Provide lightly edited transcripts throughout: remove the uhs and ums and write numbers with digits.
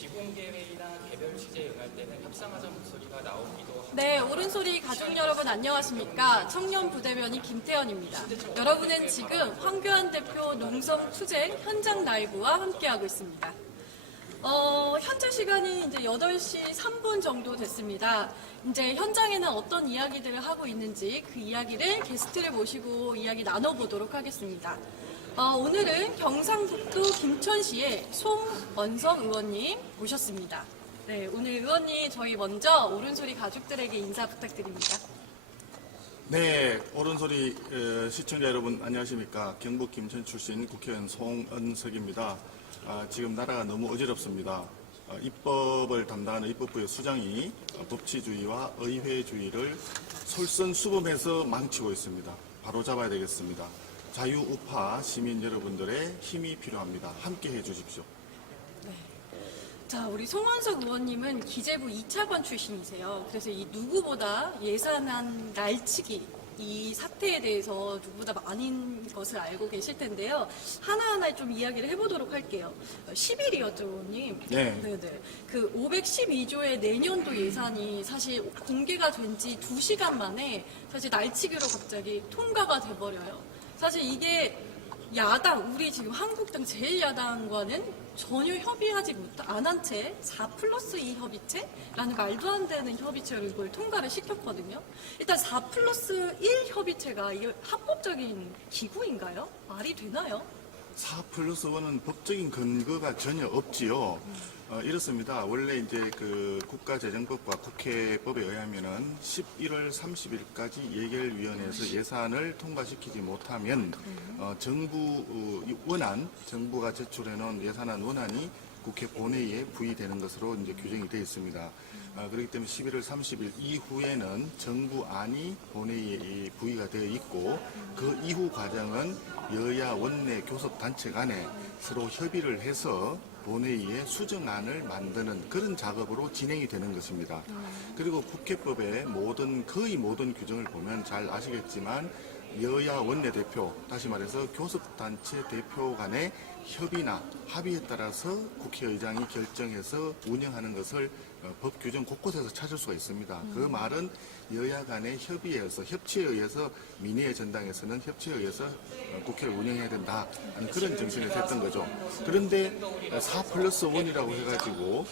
비공개회의나 개별 취재에 응할 때는 협상하자 목소리가 나오기도 합니다. 네, 옳은소리 가족 여러분 안녕하십니까. 청년 부대변인 김태현입니다. 여러분은 지금 황교안 대표 농성투쟁 현장 라이브와 함께하고 있습니다. 현재 시간이 이제 8시 3분 정도 됐습니다. 이제 현장에는 어떤 이야기들을 하고 있는지 그 이야기를 게스트를 모시고 이야기 나눠보도록 하겠습니다. 오늘은 경상북도 김천시의 송원석 의원님 모셨습니다. 네, 오늘 의원님 저희 먼저 옳은소리 가족들에게 인사 부탁드립니다. 네, 옳은소리 시청자 여러분 안녕하십니까. 경북 김천 출신 국회의원 송원석입니다. 지금 나라가 너무 어지럽습니다. 입법을 담당하는 입법부의 수장이 법치주의와 의회주의를 솔선수범해서 망치고 있습니다. 바로잡아야 되겠습니다. 자유우파 시민 여러분들의 힘이 필요합니다. 함께 해주십시오. 네. 자, 우리 송원석 의원님은 기재부 2차관 출신이세요. 그래서 이 누구보다 예산안 날치기 이 사태에 대해서 누구보다 많은 것을 알고 계실 텐데요. 하나하나 좀 이야기를 해보도록 할게요. 10일이었죠, 의원님? 네. 네네. 그 512조의 내년도 예산이 사실 공개가 된 지 2시간 만에 사실 날치기로 갑자기 통과가 돼버려요. 사실 이게 야당, 우리 지금 한국당 제1야당과는 전혀 협의하지 않은 채 4+2 협의체라는 말도 안 되는 협의체로 이걸 통과를 시켰거든요. 일단 4+1 협의체가 이게 합법적인 기구인가요? 말이 되나요? 4+1은 법적인 근거가 전혀 없지요. 이렇습니다. 원래 이제 그 국가재정법과 국회법에 의하면은 11월 30일까지 예결위원회에서 예산을 통과시키지 못하면 정부 원안, 정부가 제출해놓은 예산안 원안이 국회 본회의에 부의되는 것으로 이제 규정이 되어 있습니다. 그렇기 때문에 11월 30일 이후에는 정부안이 본회의에 부의가 되어 있고 그 이후 과정은 여야 원내 교섭단체 간에 서로 협의를 해서 본회의에 수정안을 만드는 그런 작업으로 진행이 되는 것입니다. 그리고 국회법의 거의 모든 규정을 보면 잘 아시겠지만 여야 원내대표, 다시 말해서 교섭단체 대표 간의 협의나 합의에 따라서 국회의장이 결정해서 운영하는 것을 법 규정 곳곳에서 찾을 수가 있습니다. 그 말은 여야 간의 협의에서, 협치에 의해서 민의의 전당에서는 협치에 의해서 국회를 운영해야 된다 하는 그런 정신에서 했던 거죠. 그런데 4+1이라고 해가지고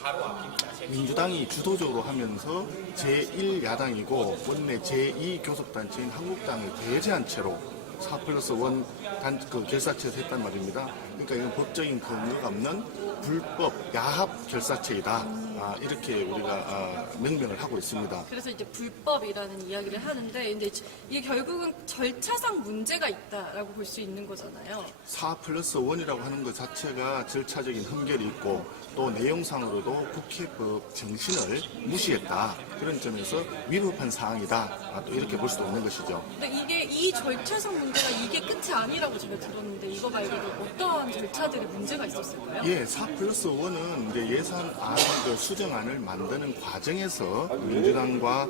민주당이 주도적으로 하면서 제1야당이고 원내 제2교섭단체인 한국당을 배제한 채로 4+1 결사체에서 했단 말입니다. 그러니까 이건 법적인 근거가 없는 불법 야합 결사체이다. 이렇게 우리가 명명을 하고 있습니다. 그래서 이제 불법이라는 이야기를 하는데, 근데 이게 결국은 절차상 문제가 있다라고 볼 수 있는 거잖아요. 4+1이라고 하는 것 자체가 절차적인 흠결이 있고 또 내용상으로도 국회법 정신을 무시했다. 그런 점에서 위법한 사항이다. 또 이렇게 볼 수도 있는 것이죠. 근데 이게 이 절차상 문제가 이게 끝이 아니라고 제가 들었는데 이거 말고도 어떠한 절차들의 문제가 있었을까요? 예, 4+1은 이제 예산안 수정안을 만드는 과정에서 민주당과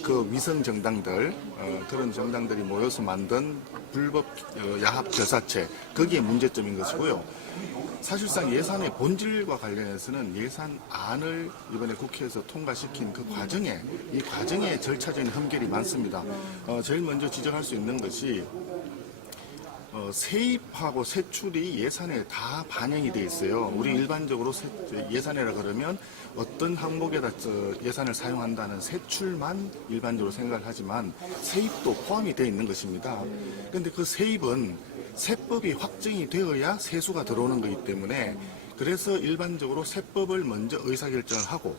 그 위성 정당들 그런 정당들이 모여서 만든 불법 야합 결사체 거기에 문제점인 것이고요. 사실상 예산의 본질과 관련해서는 예산안을 이번에 국회에서 통과시킨 그 과정에 이 과정에 절차적인 흠결이 많습니다. 제일 먼저 지적할 수 있는 것이 세입하고 세출이 예산에 다 반영이 돼 있어요. 우리 일반적으로 예산이라 그러면 어떤 항목에다 예산을 사용한다는 세출만 일반적으로 생각을 하지만 세입도 포함이 되어 있는 것입니다. 그런데 그 세입은 세법이 확정이 되어야 세수가 들어오는 거기 때문에 그래서 일반적으로 세법을 먼저 의사결정을 하고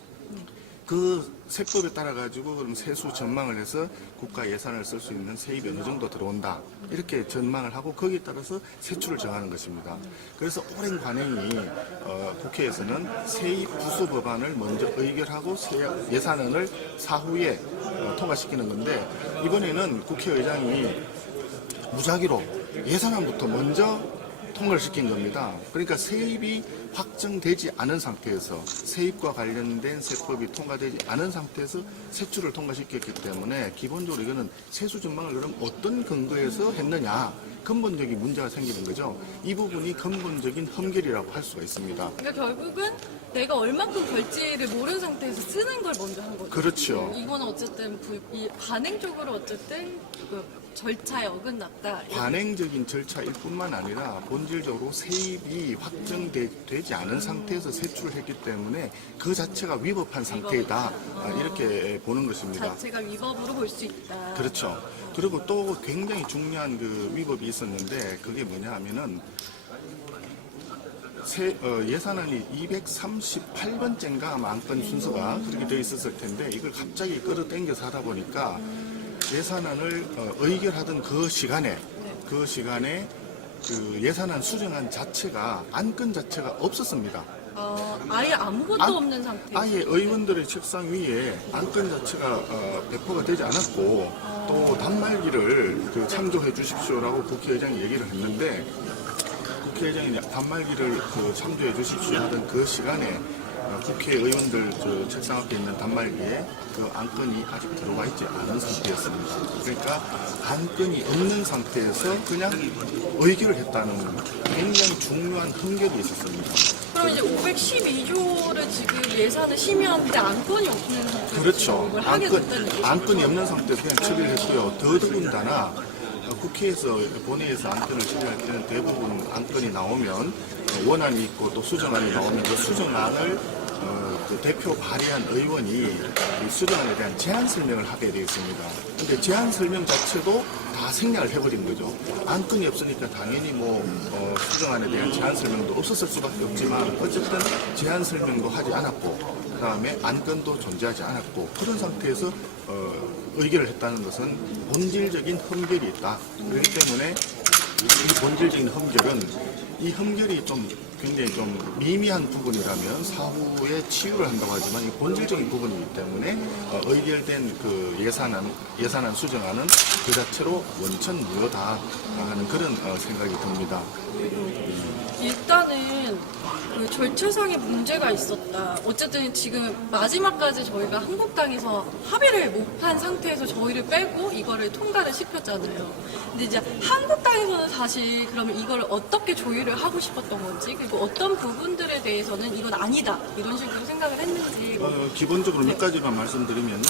그 세법에 따라 가지고 그럼 세수 전망을 해서 국가 예산을 쓸 수 있는 세입이 어느 정도 들어온다 이렇게 전망을 하고 거기에 따라서 세출을 정하는 것입니다. 그래서 오랜 관행이 국회에서는 세입 부수 법안을 먼저 의결하고 예산안을 사후에 통과시키는 건데 이번에는 국회의장이 무작위로 예산안부터 먼저 통과를 시킨 겁니다. 그러니까 세입이 확정되지 않은 상태에서 세입과 관련된 세법이 통과되지 않은 상태에서 세출을 통과시켰기 때문에 기본적으로 이거는 세수 전망을 그럼 어떤 근거에서 했느냐 근본적인 문제가 생기는 거죠. 이 부분이 근본적인 흠결이라고 할 수가 있습니다. 그러니까 결국은 내가 얼마큼 벌지를 모르는 상태에서 쓰는 걸 먼저 한 거죠. 그렇죠. 이거는 어쨌든 관행적으로 어쨌든 그 절차에 어긋났다. 관행적인 절차일 뿐만 아니라 본질적으로 세입이 확정되지 않은 상태에서 세출을 했기 때문에 그 자체가 위법한 상태이다. 이렇게 보는 것입니다. 자체가 위법으로 볼 수 있다. 그렇죠. 그리고 또 굉장히 중요한 그 위법이 있었는데 그게 뭐냐 하면은 예산안이 238번째인가 아마 안건 순서가 그렇게 되어 있었을 텐데 이걸 갑자기 끌어당겨서 하다 보니까 예산안을 의결하던 그 시간에 그 예산안 수정안 자체가 안건 자체가 없었습니다. 아예 아무것도 없는 상태. 아예 의원들의 책상 위에 안건 자체가 배포가 되지 않았고 또 단말기를 참조해 주십시오라고 국회의장이 얘기를 했는데 국회의장이 단말기를 참조해 주십시오 하던 그 시간에 국회의원들 책상 앞에 있는 단말기에 그 안건이 아직 들어와 있지 않은 상태였습니다. 그러니까 안건이 없는 상태에서 그냥 의결을 했다는 굉장히 중요한 흠결이 있었습니다. 그럼 이제 512조를 지금 예산을 심의하는데 안건이 없는 상태에서 그렇죠. 이걸 하게 됐다는 얘기죠. 안건이 없는 상태에서 그냥 처리를 했고요. 더더군다나 국회에서 본회의에서 안건을 처리할 때는 대부분 안건이 나오면 원안이 있고 또 수정안이 나오면 그 수정안을 그 대표 발의한 의원이 이 수정안에 대한 제안 설명을 하게 되어 있습니다. 근데 제안 설명 자체도 다 생략을 해버린 거죠. 안건이 없으니까 당연히 수정안에 대한 제안 설명도 없었을 수밖에 없지만 어쨌든 제안 설명도 하지 않았고 그 다음에 안건도 존재하지 않았고 그런 상태에서 의결을 했다는 것은 본질적인 흠결이 있다. 그렇기 때문에 이 본질적인 흠결은 이 흠결이 굉장히 좀 미미한 부분이라면 사후에 치유를 한다고 하지만 이 본질적인 부분이기 때문에 의결된 그 예산안 수정안은 그 자체로 원천무효다 하는 그런 생각이 듭니다. 일단은 그 절차상의 문제가 있었다. 어쨌든 지금 마지막까지 저희가 한국당에서 합의를 못한 상태에서 저희를 빼고 이거를 통과를 시켰잖아요. 근데 이제 한국당에서는 사실 그러면 이걸 어떻게 조율을 하고 싶었던 건지 그리고 어떤 부분들에 대해서는 이건 아니다 이런 식으로 생각을 했는지 기본적으로 몇 가지만 말씀드리면요.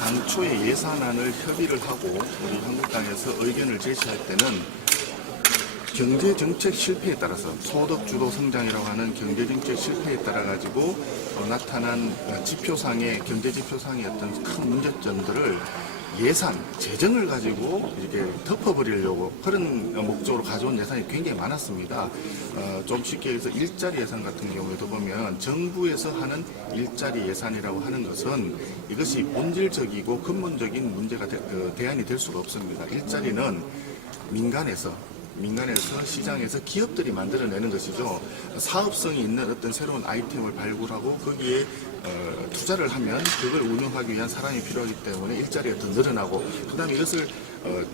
당초에 예산안을 협의를 하고 우리 한국당에서 의견을 제시할 때는 경제정책 실패에 따라서 소득주도 성장이라고 하는 경제정책 실패에 따라 가지고 나타난 경제지표상의 어떤 큰 문제점들을 재정을 가지고 이렇게 덮어버리려고 그런 목적으로 가져온 예산이 굉장히 많았습니다. 좀 쉽게 얘기해서 일자리 예산 같은 경우에도 보면 정부에서 하는 일자리 예산이라고 하는 것은 이것이 본질적이고 근본적인 문제가 대안이 될 수가 없습니다. 일자리는 민간에서 시장에서 기업들이 만들어내는 것이죠. 사업성이 있는 어떤 새로운 아이템을 발굴하고 거기에 투자를 하면 그걸 운영하기 위한 사람이 필요하기 때문에 일자리가 더 늘어나고 그다음에 이것을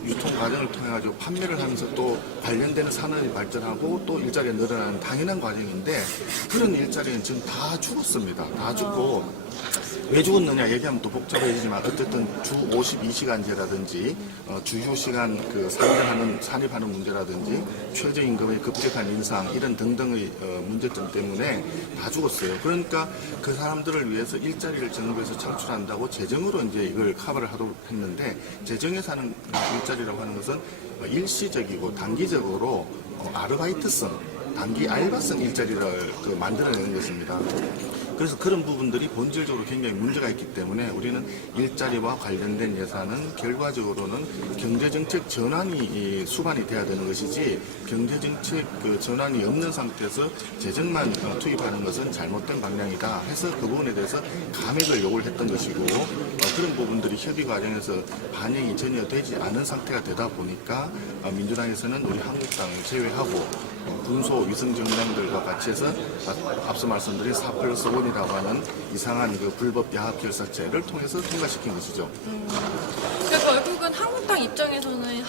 유통 과정을 통해 가지고 판매를 하면서 또 관련되는 산업이 발전하고 또 일자리가 늘어나는 당연한 과정인데 그런 일자리는 지금 다 죽었습니다. 다 죽고 왜 죽었느냐 얘기하면 또 복잡해지지만 어쨌든 주 52시간제라든지 주휴시간 산입하는 문제라든지 최저임금의 급격한 인상 이런 등등의 문제점 때문에 다 죽었어요. 그러니까 그 사람들을 위해서 일자리를 정부에서 창출한다고 재정으로 이제 이걸 커버를 하도록 했는데 재정에서 하는 일자리라고 하는 것은 일시적이고 단기적으로 아르바이트성 단기 알바성 일자리를 만들어내는 것입니다. 그래서 그런 부분들이 본질적으로 굉장히 문제가 있기 때문에 우리는 일자리와 관련된 예산은 결과적으로는 경제정책 전환이 수반이 돼야 되는 것이지 경제정책 전환이 없는 상태에서 재정만 투입하는 것은 잘못된 방향이다 해서 그 부분에 대해서 감액을 요구를 했던 것이고 그런 부분들이 협의 과정에서 반영이 전혀 되지 않은 상태가 되다 보니까 민주당에서는 우리 한국당을 제외하고 군소 위성정당들과 같이 해서 앞서 말씀드린 4+1이라고 하는 이상한 불법 야합 결사체를 통해서 통과시킨 것이죠. 그러니까 결국은 한국당 입장에서는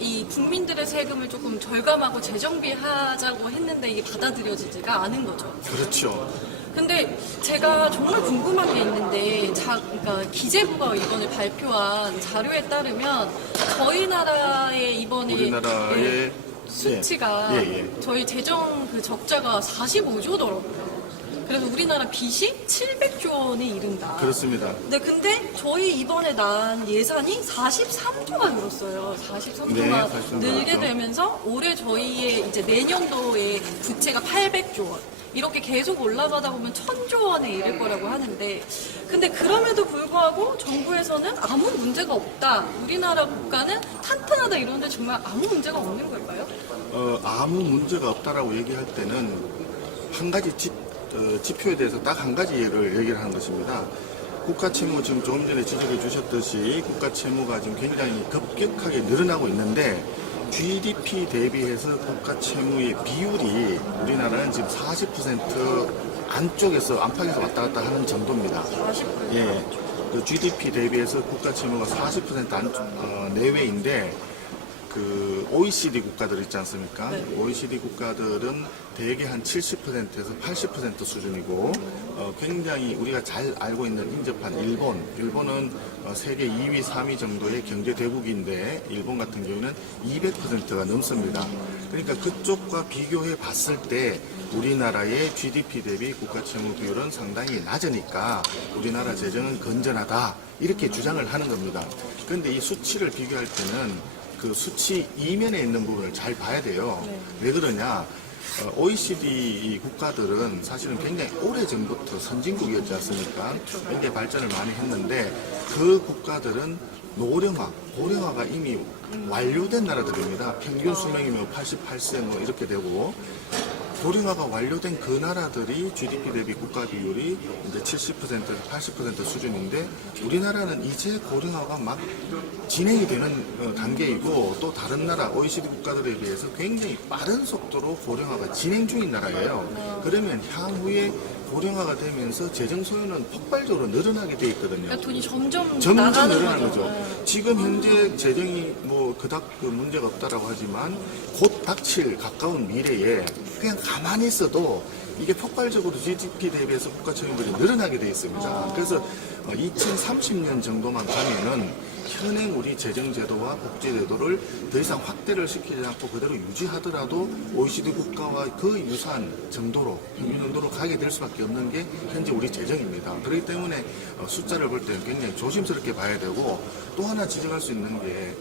이 국민들의 세금을 조금 절감하고 재정비하자고 했는데 이게 받아들여지지가 않은 거죠. 그렇죠. 근데 제가 정말 궁금한 게 있는데, 그러니까 기재부가 이번에 발표한 자료에 따르면 저희 나라의 이번에 우리나라의 수치가 저희 재정 그 적자가 45조더라고요. 그래서 우리나라 빚이 700조 원에 이른다. 그렇습니다. 네, 근데 저희 이번에 난 예산이 43조가 늘었어요. 43조가 늘게 되면서 올해 저희의 이제 내년도에 부채가 800조 원. 이렇게 계속 올라가다 보면 1000조 원에 이를 거라고 하는데, 근데 그럼에도 불구하고 정부에서는 아무 문제가 없다. 우리나라 국가는 탄탄하다 이러는데 정말 아무 문제가 없는 걸까요? 아무 문제가 없다라고 얘기할 때는 한 가지 지표에 대해서 딱 한 가지 예를 얘기를 하는 것입니다. 국가 채무 지금 조금 전에 지적해 주셨듯이 국가 채무가 지금 굉장히 급격하게 늘어나고 있는데 GDP 대비해서 국가 채무의 비율이 우리나라는 지금 40% 안쪽에서 안팎에서 왔다 갔다 하는 정도입니다. 40%? 예. 그 GDP 대비해서 국가 채무가 40% 내외인데 그 OECD 국가들 있지 않습니까? 네. OECD 국가들은 대개 한 70%에서 80% 수준이고 굉장히 우리가 잘 알고 있는 인접한 일본은 세계 2위, 3위 정도의 경제 대국인데 일본 같은 경우는 200%가 넘습니다. 그러니까 그쪽과 비교해 봤을 때 우리나라의 GDP 대비 국가 채무 비율은 상당히 낮으니까 우리나라 재정은 건전하다 이렇게 주장을 하는 겁니다. 그런데 이 수치를 비교할 때는 그 수치 이면에 있는 부분을 잘 봐야 돼요. 왜 그러냐? OECD 국가들은 사실은 굉장히 오래전부터 선진국이었지 않습니까? 굉장히 발전을 많이 했는데 그 국가들은 노령화, 고령화가 이미 완료된 나라들입니다. 평균 수명이 뭐 88세 뭐 이렇게 되고 고령화가 완료된 그 나라들이 GDP 대비 국가 비율이 이제 70%에서 80% 수준인데 우리나라는 이제 고령화가 막 진행이 되는 단계이고 또 다른 나라 OECD 국가들에 비해서 굉장히 빠른 속도로 고령화가 진행 중인 나라예요. 그러면 향후에 고령화가 되면서 재정 소요는 폭발적으로 늘어나게 돼 있거든요. 그러니까 돈이 점점 늘어나는 나가는 거죠. 지금 현재 재정이 뭐 그닥 그 문제가 없다라고 하지만 곧 닥칠 가까운 미래에 그냥 가만히 있어도 이게 폭발적으로 GDP 대비해서 국가 채무율이 늘어나게 돼 있습니다. 그래서 2030년 정도만 가면은 현행 우리 재정제도와 복지제도를 더 이상 확대를 시키지 않고 그대로 유지하더라도 OECD 국가와 그 유사한 정도로, 평균 정도로 가게 될 수밖에 없는 게 현재 우리 재정입니다. 그렇기 때문에 숫자를 볼 때는 굉장히 조심스럽게 봐야 되고 또 하나 지적할 수 있는 게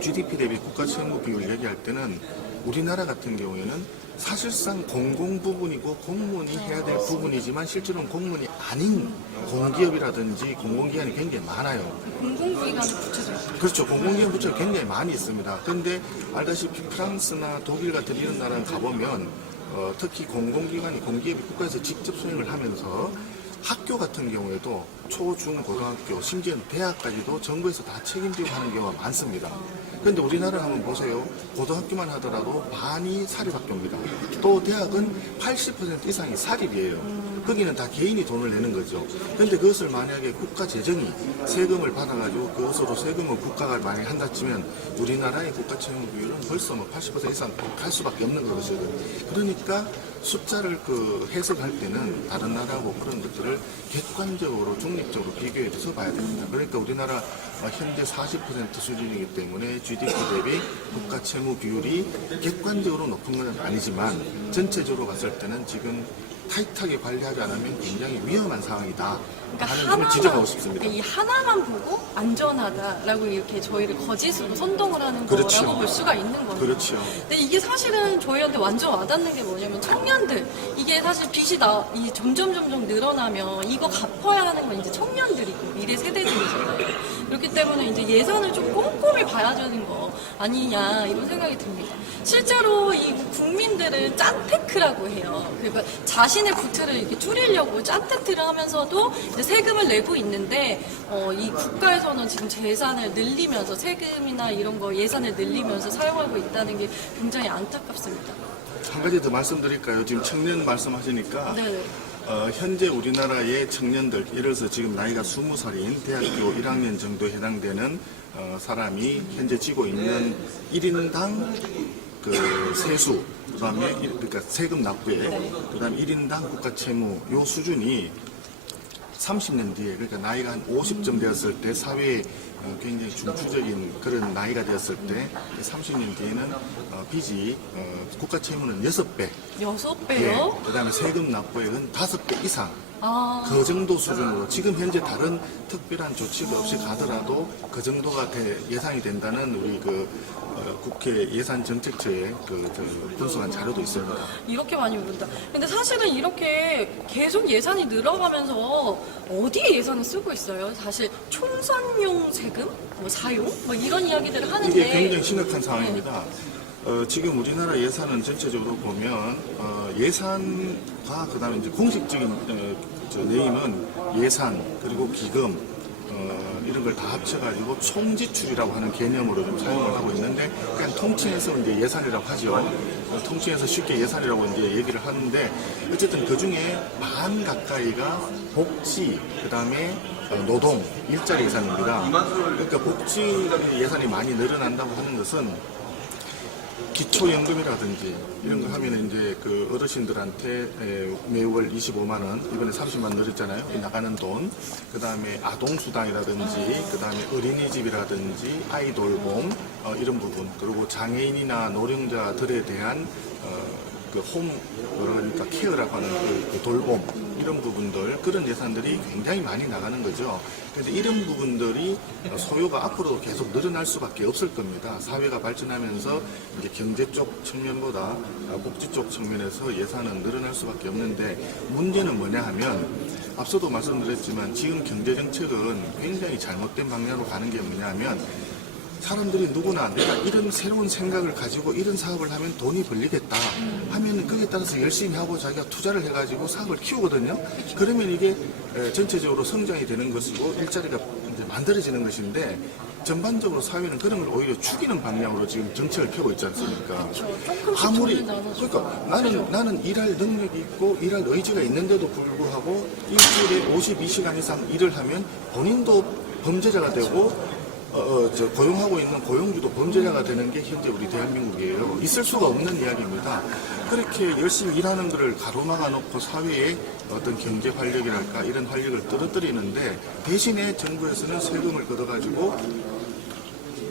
GDP 대비 국가 채무 비율 얘기할 때는 우리나라 같은 경우에는 사실상 공공 부분이고 공무원이 해야 될 부분이지만 실제로는 공무원이 아닌 공기업이라든지 공공기관이 굉장히 많아요. 공공기관의 부채도 있어요. 그렇죠. 공공기관 부채가 굉장히 많이 있습니다. 그런데 알다시피 프랑스나 독일 같은 이런 나라는 가보면 특히 공공기관이 공기업이 국가에서 직접 수행을 하면서 학교 같은 경우에도 초, 중, 고등학교, 심지어는 대학까지도 정부에서 다 책임지고 하는 경우가 많습니다. 그런데 우리나라 한번 보세요. 고등학교만 하더라도 반이 사립학교입니다. 또 대학은 80% 이상이 사립이에요. 거기는 다 개인이 돈을 내는 거죠. 그런데 그것을 만약에 국가 재정이 세금을 받아가지고 그것으로 세금을 국가가 만약에 한다 치면 우리나라의 국가 채무 비율은 벌써 뭐 80% 이상 갈 수밖에 없는 것이거든요. 그러니까 숫자를 그 해석할 때는 다른 나라하고 그런 것들을 객관적으로 중립적으로 비교해서 봐야 됩니다. 그러니까 우리나라 현재 40% 수준이기 때문에 GDP 대비 국가 채무 비율이 객관적으로 높은 건 아니지만 전체적으로 봤을 때는 지금 타이트하게 관리하지 않으면 굉장히 위험한 상황이다 하는 점을 지적하고 싶습니다. 이 하나만 보고 안전하다라고 이렇게 저희를 거짓으로 선동을 하는 그렇죠. 거라고 볼 수가 있는 거예요. 그렇죠. 근데 이게 사실은 저희한테 완전 와닿는 게 뭐냐면 청년들, 이게 사실 빚이 점점 늘어나면 이거 갚아야 하는 건 이제 청년들이고 미래 세대들이잖아요. 그렇기 때문에 이제 예산을 좀 꼼꼼히 봐야 되는 거 아니냐 이런 생각이 듭니다. 실제로 이 국민들은 짠테크라고 해요. 그러니까 자신의 부채를 이렇게 줄이려고 짠테크를 하면서도 이제 세금을 내고 있는데 이 국가에서는 지금 재산을 늘리면서 세금이나 이런 거 예산을 늘리면서 사용하고 있다는 게 굉장히 안타깝습니다. 한 가지 더 말씀드릴까요? 지금 청년 말씀하시니까 네. 현재 우리나라의 청년들, 예를 들어서 지금 나이가 20살인 대학교 1학년 정도에 해당되는 사람이 현재 지고 있는 1인당 그 세수, 그다음에 그러니까 세금 납부에, 그다음에 1인당 국가 채무 요 수준이 30년 뒤에, 그러니까 나이가 한 50점 되었을 때 사회에 굉장히 중추적인 그런 나이가 되었을 때 30년 뒤에는 빚이 국가 채무는 6배, 6배요? 그다음에 세금 납부액은 5배 이상. 아, 그 정도 수준으로 지금 현재 다른 특별한 조치가 없이 가더라도 그 정도가 예상이 된다는 우리 국회 예산정책처의 분석한 자료도 있습니다. 이렇게 많이 오른다. 근데 사실은 이렇게 계속 예산이 늘어가면서 어디에 예산을 쓰고 있어요? 사실 총선용 세금, 뭐 사용, 뭐 이런 이야기들을 하는데 이게 굉장히 심각한 상황입니다. 지금 우리나라 예산은 전체적으로 보면 예산과 그다음에 이제 공식적인 네임은 예산 그리고 기금 이런 걸 다 합쳐가지고 총지출이라고 하는 개념으로 좀 사용을 하고 있는데 그냥 통칭해서 이제 예산이라고 하죠. 통칭해서 쉽게 예산이라고 이제 얘기를 하는데 어쨌든 그 중에 반 가까이가 복지 그다음에 노동 일자리 예산입니다. 그러니까 복지 예산이 많이 늘어난다고 하는 것은 기초연금이라든지 이런 거 하면 이제 그 어르신들한테 매월 25만 원, 이번에 30만 원 늘었잖아요. 나가는 돈. 그 다음에 아동수당이라든지, 그 다음에 어린이집이라든지, 아이돌봄, 이런 부분. 그리고 장애인이나 노령자들에 대한 그러니까 케어라고 하는 그 돌봄 이런 부분들 그런 예산들이 굉장히 많이 나가는 거죠. 그런데 이런 부분들이 소요가 앞으로 계속 늘어날 수밖에 없을 겁니다. 사회가 발전하면서 이제 경제 쪽 측면보다 복지 쪽 측면에서 예산은 늘어날 수밖에 없는데 문제는 뭐냐 하면 앞서도 말씀드렸지만 지금 경제 정책은 굉장히 잘못된 방향으로 가는 게 뭐냐 하면 사람들이 누구나 내가 이런 새로운 생각을 가지고 이런 사업을 하면 돈이 벌리겠다 하면 거기에 따라서 열심히 하고 자기가 투자를 해가지고 사업을 키우거든요. 그러면 이게 전체적으로 성장이 되는 것이고 일자리가 이제 만들어지는 것인데 전반적으로 사회는 그런 걸 오히려 죽이는 방향으로 지금 정책을 펴고 있지 않습니까? 아무리 그러니까 나는 일할 능력이 있고 일할 의지가 있는데도 불구하고 일주일에 52시간 이상 일을 하면 본인도 범죄자가 되고 고용하고 있는 고용주도 범죄자가 되는 게 현재 우리 대한민국이에요. 있을 수가 없는 이야기입니다. 그렇게 열심히 일하는 것을 가로막아 놓고 사회에 어떤 경제 활력이랄까 이런 활력을 떨어뜨리는데 대신에 정부에서는 세금을 걷어가지고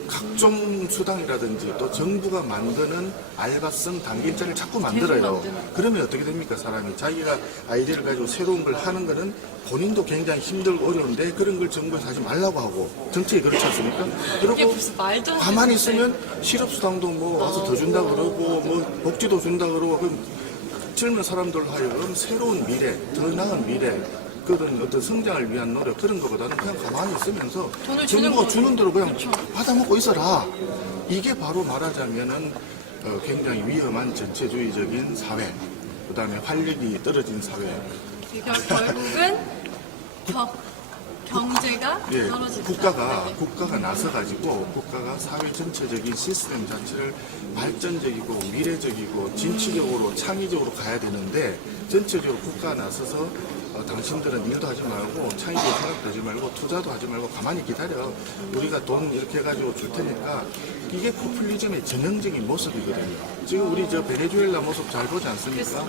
각종 수당이라든지 또 정부가 만드는 알바성 단기일자를 자꾸 만들어요. 그러면 어떻게 됩니까? 사람이 자기가 아이디어를 가지고 새로운 걸 하는 거는 본인도 굉장히 힘들고 어려운데 그런 걸 정부에서 하지 말라고 하고 정책이 그렇지 않습니까? 그리고 가만히 있으면 실업수당도 뭐 와서 더 준다 그러고 뭐 복지도 준다 그러고 그럼 젊은 사람들 하여금 새로운 미래, 더 나은 미래 그런 어떤 성장을 위한 노력 그런 것보다는 그냥 가만히 있으면서 정부가 주는 대로 그냥 받아먹고 있어라. 이게 바로 말하자면은 굉장히 위험한 전체주의적인 사회, 그 다음에 활력이 떨어진 사회. 결국은 경제가 예, 떨어진다. 국가가 나서가지고 국가가 사회 전체적인 시스템 자체를 발전적이고 미래적이고 진취적으로 창의적으로 가야 되는데 전체적으로 국가가 나서서 당신들은 일도 하지 말고 창의적으로 생각도 하지 말고 투자도 하지 말고 가만히 기다려. 우리가 돈 이렇게 해가지고 줄 테니까 이게 포퓰리즘의 전형적인 모습이거든요. 지금 우리 베네수엘라 모습 잘 보지 않습니까?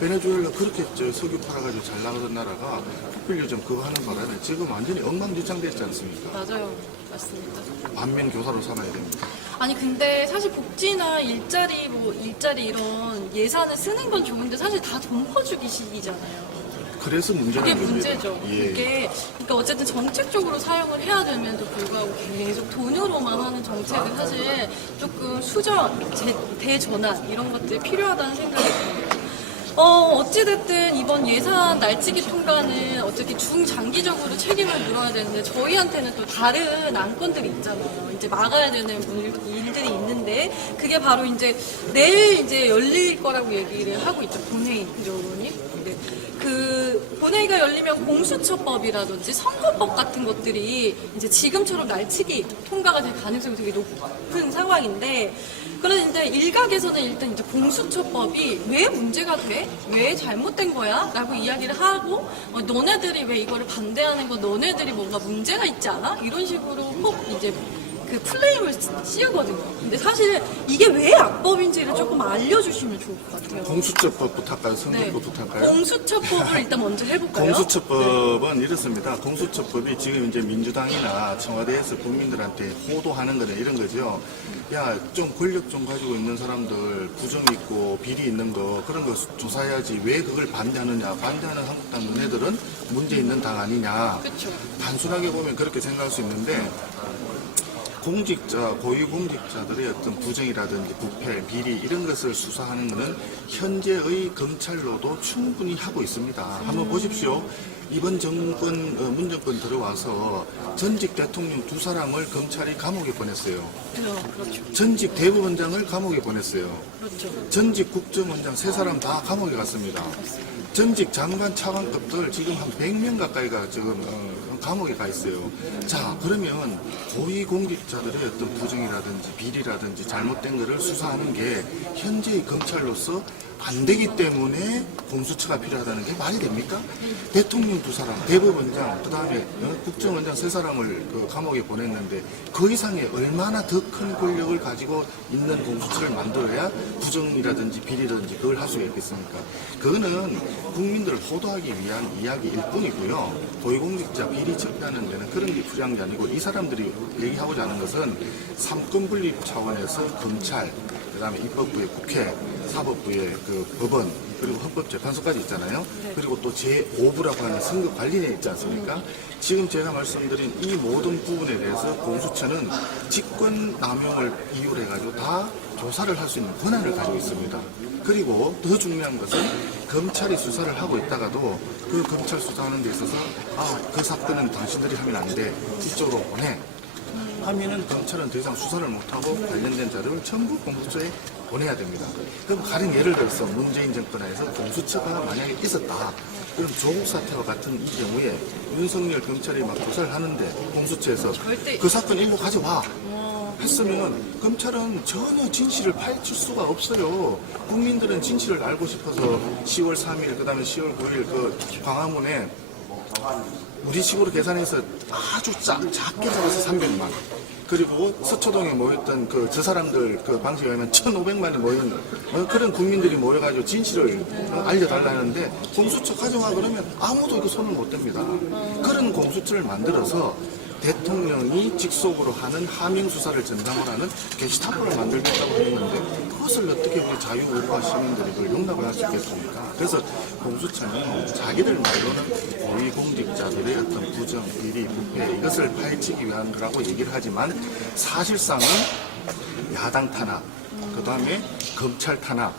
베네수엘라 그렇게 석유 팔아가지고 잘 나가던 나라가 포퓰리즘 그거 하는 바람에 지금 완전히 엉망진창됐지 않습니까? 맞아요. 맞습니다. 반면 교사로 삼아야 됩니다. 아니 근데 사실 복지나 일자리 이런 예산을 쓰는 건 좋은데 사실 다 돈 퍼주기식이잖아요. 그래서 문제가 그게 있는 문제죠. 겁니다. 예. 그러니까 어쨌든 정책적으로 사용을 해야 되면도 불구하고 계속 돈으로만 하는 정책은 사실 조금 대전환 이런 것들이 필요하다는 생각이 듭니다. 어찌됐든 이번 예산 날치기 통과는 어떻게 중장기적으로 책임을 물어야 되는데 저희한테는 또 다른 안건들이 있잖아요. 이제 막아야 되는 일들이 있는데 그게 바로 이제 내일 이제 열릴 거라고 얘기를 하고 있죠. 본회의, 그죠, 의원님? 그 본회의가 열리면 공수처법이라든지 선거법 같은 것들이 이제 지금처럼 날치기 통과가 될 가능성이 되게 높은 상황인데 그런데 이제 일각에서는 일단 이제 공수처법이 왜 문제가 돼? 왜 잘못된 거야? 라고 이야기를 하고 너네들이 왜 이거를 반대하는 거 너네들이 뭔가 문제가 있지 않아? 이런 식으로 혹 이제 그 플레임을 씌우거든요. 근데 사실 이게 왜 악법인지를 조금 알려주시면 좋을 것 같아요. 공수처법부터 할까요? 선거법부터 할까요? 공수처법을 일단 먼저 해볼까요? 공수처법은 이렇습니다. 공수처법이 지금 이제 민주당이나 청와대에서 국민들한테 호도하는 거는 이런 거죠. 야, 좀 권력 좀 가지고 있는 사람들, 부정 있고 비리 있는 거, 그런 거 조사해야지. 왜 그걸 반대하느냐. 반대하는 한국당 너네들은 문제 있는 당 아니냐. 그렇죠. 단순하게 보면 그렇게 생각할 수 있는데, 공직자, 고위공직자들의 어떤 부정이라든지 부패, 비리 이런 것을 수사하는 것은 현재의 검찰로도 충분히 하고 있습니다. 한번 보십시오. 이번 정권, 문정권 들어와서 전직 대통령 2사람을 검찰이 감옥에 보냈어요. 그렇죠. 전직 대법원장을 감옥에 보냈어요. 그렇죠. 전직 국정원장 3사람 다 감옥에 갔습니다. 전직 장관 차관급들 지금 한 100명 가까이가 지금 감옥에 가 있어요. 자, 그러면 고위공직자들의 어떤 부정이라든지 비리라든지 잘못된 것을 수사하는 게 현재의 검찰로서 안 되기 때문에 공수처가 필요하다는 게 말이 됩니까? 대통령 2사람, 대법원장, 그 다음에 국정원장 3사람을 감옥에 보냈는데 그 이상의 얼마나 더 큰 권력을 가지고 있는 공수처를 만들어야 부정이라든지 비리라든지 그걸 할 수가 있겠습니까? 그거는 국민들을 호도하기 위한 이야기일 뿐이고요. 고위공직자 비리 처리하는 데는 그런 게 필요한 게 아니고 이 사람들이 얘기하고자 하는 것은 삼권 분립 차원에서 검찰, 그 다음에 입법부의 국회, 사법부의 그 법원, 그리고 헌법재판소까지 있잖아요. 그리고 또 제5부라고 하는 선거관리에 있지 않습니까? 지금 제가 말씀드린 이 모든 부분에 대해서 공수처는 직권 남용을 이유로 해가지고 다 조사를 할 수 있는 권한을 가지고 있습니다. 그리고 더 중요한 것은 검찰이 수사를 하고 있다가도 그 검찰 수사하는 데 있어서 그 사건은 당신들이 하면 안 돼. 이쪽으로 보내. 하면은 검찰은 더 이상 수사를 못하고 관련된 자료를 전부 공수처에 보내야 됩니다. 그럼 가령 예를 들어서 문재인 정권에서 공수처가 만약에 있었다. 그럼 조국 사태와 같은 이 경우에 윤석열 검찰이 막 조사를 하는데 공수처에서 그 사건 일로 가져와. 했으면 검찰은 전혀 진실을 파헤칠 수가 없어요. 국민들은 진실을 알고 싶어서 10월 3일, 그 다음에 10월 9일 그 광화문에 우리식으로 계산해서 아주 작게 잡아서 300만. 그리고 서초동에 모였던 저 사람들 그 방식에 의하면 1,500만이 모인 그런 국민들이 모여가지고 진실을 알려달라는데 공수처 가져와 그러면 아무도 이거 손을 못 댑니다. 그런 공수처를 만들어서 대통령이 직속으로 하는 하명 수사를 전담을 하는 게시타포를 만들겠다고 하는 건데 그것을 어떻게 우리 자유우파 시민들이 그걸 용납을 할 수 있겠습니까? 그래서 공수처는 자기들 말로는 고위공직자들의 어떤 부정, 비리, 부패 이것을 파헤치기 위한 거라고 얘기를 하지만 사실상은 야당 탄압, 그 다음에 검찰 탄압,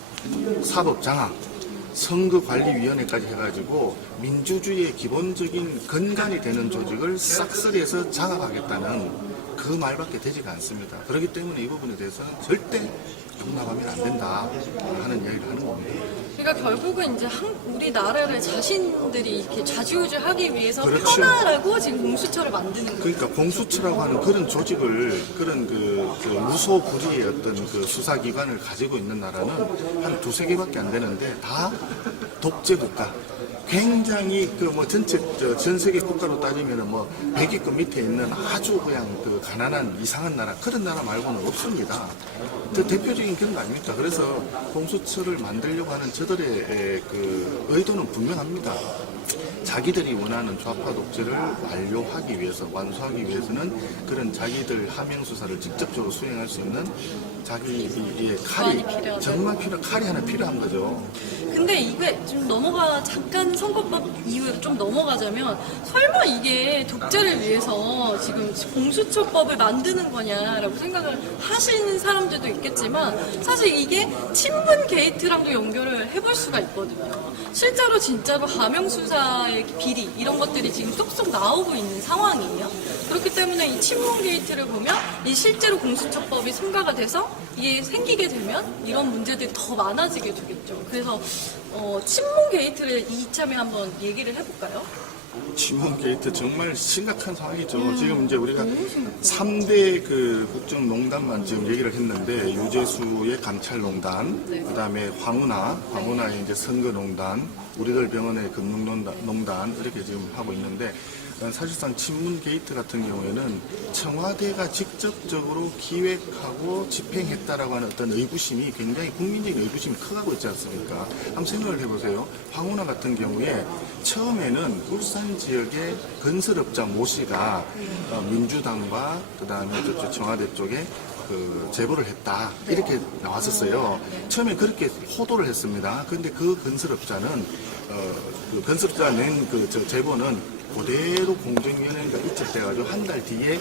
사법 장악, 선거관리위원회까지 해가지고 민주주의의 기본적인 근간이 되는 조직을 싹쓸이해서 장악하겠다는 그 말밖에 되지가 않습니다. 그렇기 때문에 이 부분에 대해서는 절대 용납하면 안 된다 하는 이야기를 하는 겁니다. 그러니까 결국은 이제 우리나라를 자신들이 이렇게 좌지우지하기 위해서 그렇죠. 편하라고 지금 공수처를 만드는 거예요. 그러니까 공수처라고 하는 그런 조직을 그런 그 무소불위의 어떤 그 수사기관을 가지고 있는 나라는 한 2-3개밖에 안 되는데 다 독재 국가. 굉장히 전 세계 국가로 따지면은 100위권 밑에 있는 아주 그냥 그 가난한 이상한 나라 그런 나라 말고는 없습니다. 그 대표적인 그런 거 아닙니까? 그래서 공수처를 만들려고 하는 저들의 그 의도는 분명합니다. 자기들이 원하는 좌파 독재를 완료하기 위해서, 완수하기 위해서는 그런 자기들 하명 수사를 직접적으로 수행할 수 있는 자기의 칼이 정말 칼이 하나 필요한 거죠. 근데 이게 좀 잠깐 선거법 이후에 좀 넘어가자면 설마 이게 독재를 위해서 지금 공수처법을 만드는 거냐라고 생각을 하시는 사람들도 있겠지만 사실 이게 친문 게이트랑도 연결을 해볼 수가 있거든요. 실제로 진짜로 하명 수사의 비리 이런 것들이 지금 쏙쏙 나오고 있는 상황이에요. 그렇기 때문에 이 친문 게이트를 보면 이 실제로 공수처법이 승가가 돼서 이게 생기게 되면 이런 문제들이 더 많아지게 되겠죠. 그래서 친문 게이트를 이참에 한번 얘기를 해볼까요? 친문 게이트 정말 심각한 상황이죠. 지금 이제 우리가 3대 그 국정농단만 지금 얘기를 했는데 유재수의 감찰농단, 그다음에 황운하의 이제 선거농단, 우리들 병원의 금융농단 이렇게 지금 하고 있는데 사실상 친문 게이트 같은 경우에는 청와대가 직접적으로 기획하고 집행했다라고 하는 어떤 의구심이 굉장히 국민적인 의구심이 커가고 있지 않습니까? 한번 생각을 해보세요. 황운하 같은 경우에 처음에는 울산 지역의 건설업자 모 씨가 민주당과 그다음에 저쪽 청와대 쪽에 그 제보를 했다 이렇게 나왔었어요. 처음에 그렇게 호도를 했습니다. 그런데 그 건설업자는 그 건설업자가 낸 그 제보는 그대로 공정위원회가 이첩돼가지고 한 달 뒤에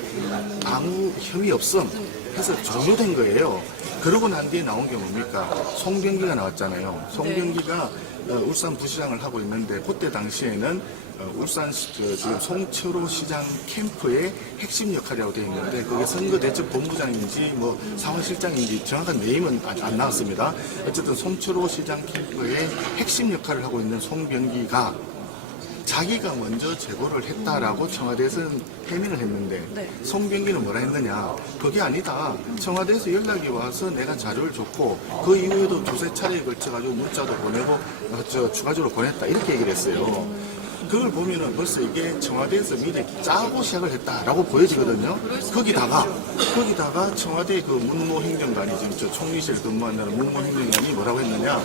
아무 혐의 없음 해서 종료된 거예요. 그러고 난 뒤에 나온 게 뭡니까? 송병기가 나왔잖아요. 송병기가 울산 부시장을 하고 있는데 그때 당시에는 울산 지금 송철호 시장 캠프의 핵심 역할이라고 되어 있는데 그게 선거대책본부장인지 뭐 상황실장인지 정확한 네임은 안 나왔습니다. 어쨌든 송철호 시장 캠프의 핵심 역할을 하고 있는 송병기가 자기가 먼저 제보를 했다라고 청와대에서는 해명을 했는데 송병기는 뭐라 했느냐, 그게 아니다, 청와대에서 연락이 와서 내가 자료를 줬고 그 이후에도 두세 차례에 걸쳐가지고 문자도 보내고 추가적으로 보냈다 이렇게 얘기를 했어요. 그걸 보면은 벌써 이게 청와대에서 미리 짜고 시작을 했다라고 보여지거든요. 거기다가 청와대 그 문무행정관이 지금 저 총리실 근무한다는 문무행정관이 뭐라고 했느냐,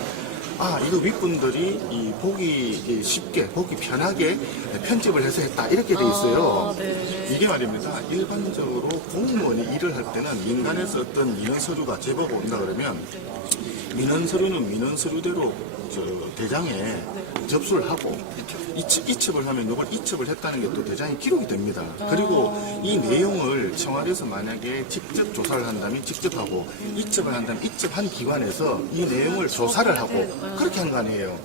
이거 윗분들이 보기 쉽게, 보기 편하게 편집을 해서 했다. 이렇게 돼 있어요. 이게 말입니다. 일반적으로 공무원이 일을 할 때는 민간에서 어떤 민원서류가 제보가 온다 그러면 민원서류는 민원서류대로 대장에 접수를 하고 이첩을 하면 이걸 이첩을 했다는 게 또 대장에 기록이 됩니다. 그리고 이 내용을 청와대에서 만약에 직접 조사를 한다면 직접 하고 이첩을 한다면 이첩한 기관에서 이 내용을 조사를 하고 그렇게 한 거 아니에요.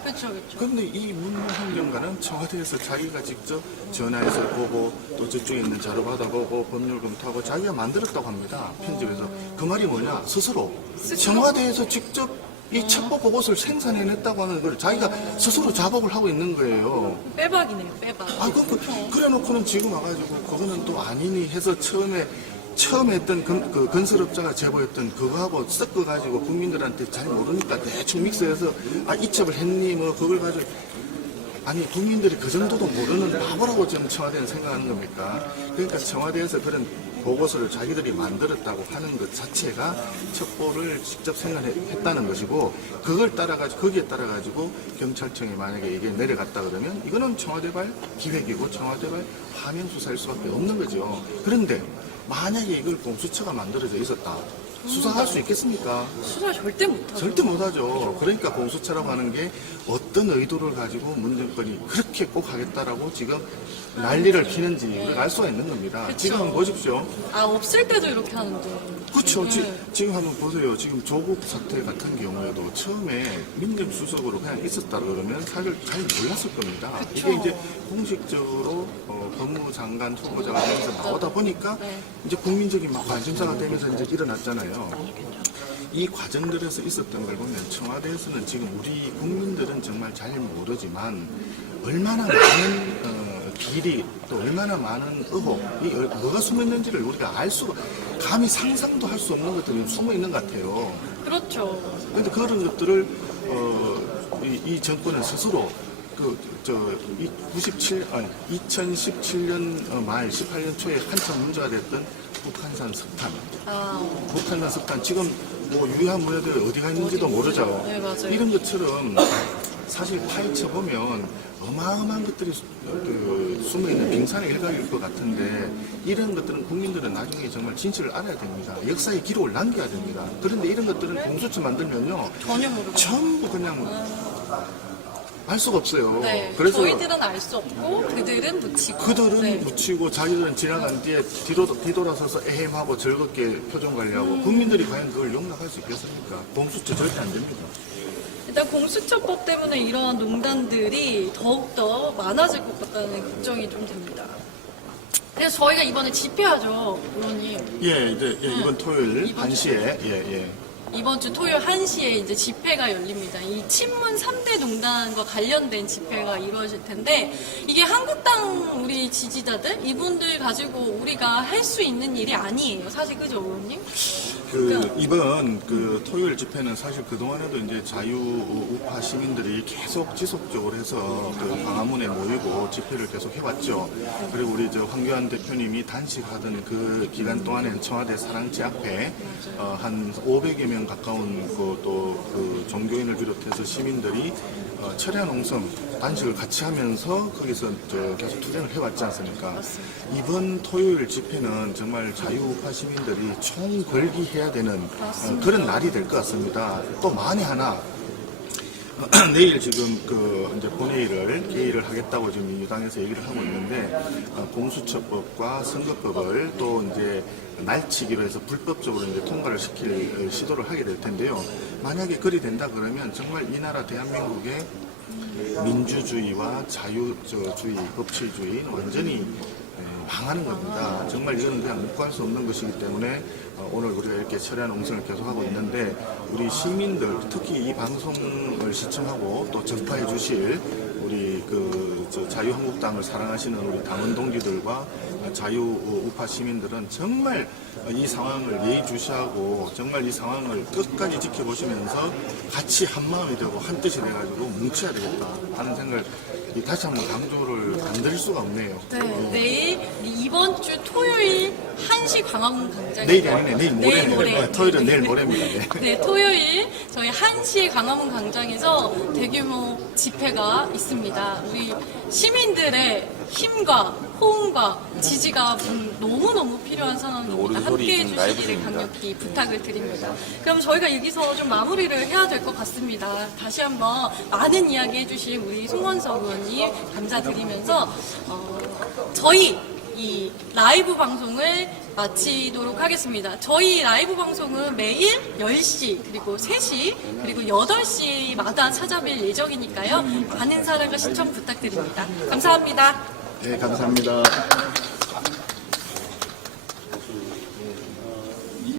그런데 이 문무행정관은 청와대에서 자기가 직접 전화해서 보고 또 저쪽에 있는 자료 받아보고 법률 검토하고 자기가 만들었다고 합니다. 편집해서. 그 말이 뭐냐, 스스로 청와대에서 직접 이 첩보 보고서를 생산해냈다고 하는 걸 자기가 스스로 자복을 하고 있는 거예요. 빼박이네요, 빼박. 그래 놓고는 지금 와가지고 그거는 또 아니니 해서 처음에 했던 그 건설업자가 제보했던 그거하고 섞어가지고 국민들한테 잘 모르니까 대충 믹스해서 이첩을 했니 뭐 그걸 가지고 아니 국민들이 그 정도도 모르는 바보라고 지금 청와대는 생각하는 겁니까? 그러니까 청와대에서 그런 보고서를 자기들이 만들었다고 하는 것 자체가 첩보를 직접 생산했다는 것이고 그걸 따라가지고 거기에 따라가지고 경찰청이 만약에 이게 내려갔다 그러면 이거는 청와대발 기획이고 청와대발 하명 수사일 수밖에 없는 거죠. 그런데 만약에 이걸 공수처가 만들어져 있었다. 수사할 수 있겠습니까? 수사 절대 못하죠. 절대 못하죠. 그러니까 공수처라고 하는 게 어떤 의도를 가지고 문정권이 그렇게 꼭 하겠다라고 지금 난리를 피는지 우리가 알 수가 있는 겁니다. 그쵸. 지금 한번 보십시오. 없을 때도 이렇게 하는데. 그렇죠. 지금 한번 보세요. 지금 조국 사태 같은 경우에도 처음에 민정수석으로 그냥 있었다 그러면 사실 잘 몰랐을 겁니다. 그쵸. 이게 이제 공식적으로 법무장관 후보자가 되면서 나오다 보니까 이제 국민적인 막 관심사가 되면서 이제 일어났잖아요. 이 과정들에서 있었던 걸 보면 청와대에서는 지금 우리 국민들은 정말 잘 모르지만 얼마나 많은 비리 또 얼마나 많은 의혹, 뭐가 숨어 있는지를 우리가 알 수가, 감히 상상도 할 수 없는 것들이 숨어 있는 것 같아요. 그렇죠. 그런데 그런 것들을 이 정권은 스스로 2017년 말 18년 초에 한참 문제가 됐던 북한산 석탄. 북한산 석탄 지금 뭐 유해한 문제들이 어디가 있는지도 모르죠. 네, 맞아요. 이런 것처럼 사실 파헤쳐 보면 어마어마한 것들이 숨어있는 빙산의 일각일 것 같은데 이런 것들은 국민들은 나중에 정말 진실을 알아야 됩니다. 역사의 기록을 남겨야 됩니다. 그런데 이런 것들은 공수처 만들면요 전혀 모르고. 전부 그냥 알 수가 없어요. 네, 그래서 저희들은 알 수 없고 그들은 묻히고. 그들은 묻히고 자기들은 지나간 뒤에 뒤돌아서서 에헴하고 즐겁게 표정 관리하고 국민들이 과연 그걸 용납할 수 있겠습니까? 공수처 절대 안 됩니다. 일단 공수처법 때문에 이러한 농단들이 더욱더 많아질 것 같다는 걱정이 좀 됩니다. 그래서 저희가 이번에 집회하죠, 의원님. 이번 토요일 1시에 이번 주 토요일 1시에 이제 집회가 열립니다. 이 친문 3대 농단과 관련된 집회가 이루어질 텐데 이게 한국당 우리 지지자들 이분들 가지고 우리가 할 수 있는 일이 아니에요. 사실 그죠, 의원님? 이번 토요일 집회는 사실 그동안에도 이제 자유우파 시민들이 계속 지속적으로 해서 광화문에 모이고 집회를 계속 해왔죠. 그리고 우리 황교안 대표님이 단식하던 그 기간 동안에는 청와대 사랑지 앞에 한 500여 명 가까운 그 종교인을 비롯해서 시민들이 철야 농성 단식을 같이 하면서 거기서 계속 투쟁을 해왔지 않습니까? 이번 토요일 집회는 정말 자유우파 시민들이 총궐기해야 되는 그런 날이 될 것 같습니다. 또 만에 하나 내일 지금 이제 본회의를 개의를 하겠다고 지금 민주당에서 얘기를 하고 있는데 공수처법과 선거법을 또 이제 날치기로 해서 불법적으로 이제 통과를 시킬 시도를 하게 될 텐데요. 만약에 그리 된다 그러면 정말 이 나라 대한민국의 민주주의와 자유주의, 법치주의는 완전히 망하는 겁니다. 정말 이거는 그냥 묵과할 수 없는 것이기 때문에 오늘 우리가 이렇게 철야 농성을 계속하고 있는데 우리 시민들 특히 이 방송을 시청하고 또 전파해 주실 우리 자유한국당을 사랑하시는 우리 당원 동지들과 자유우파 시민들은 정말 이 상황을 예의주시하고 정말 이 상황을 끝까지 지켜보시면서 같이 한마음이 되고 한뜻이 돼가지고 뭉쳐야 되겠다 하는 생각을 다시 한번 강조를 안 드릴 수가 없네요. 네, 내일 이번 주 토요일 1시 광화문 광장에 내일이 아니네, 내일 모레네요. 모레. 토요일은 내일 모레입니다. 네. 네, 토요일 저희 1시에 광화문 광장에서 대규모 집회가 있습니다. 우리 시민들의 힘과 호응과 지지가 너무너무 필요한 상황입니다. 함께해 주시기를 강력히 부탁을 드립니다. 그럼 저희가 여기서 좀 마무리를 해야 될 것 같습니다. 다시 한번 많은 이야기 해주신 우리 송원석 의원님 감사드리면서 저희 이 라이브 방송을 마치도록 하겠습니다. 저희 라이브 방송은 매일 10시 그리고 3시 그리고 8시마다 찾아뵐 예정이니까요. 많은 사랑과 시청 부탁드립니다. 감사합니다. 네, 감사합니다.